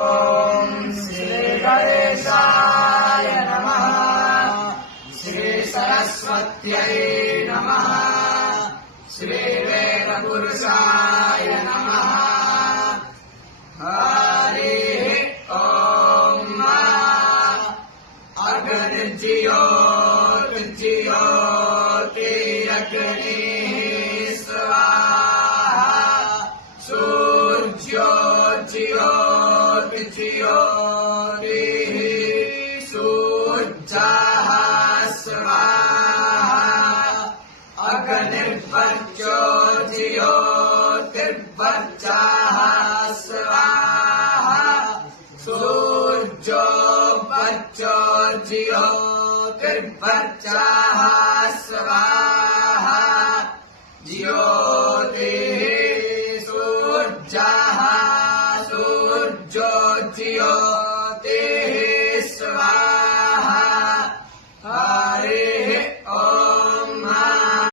ओम श्री गणेशाय नमः। श्री सरस्वत्यै नमः। श्री वेदपुरुषाय नमः। हरिः ओम। अग्निर्ज्योतिर्ज्योति अग्निः स्वाहा। सूर्यो ज्योतिः सूर्यः स्वाहा। अग्निर्वचो ज्योतिर्वचः स्वाहा। सूर्यो वचो ज्योतिर्वचः स्वाहा। ज्योतिः सूर्यः सूर्यो ज्योतिः स्वाहा।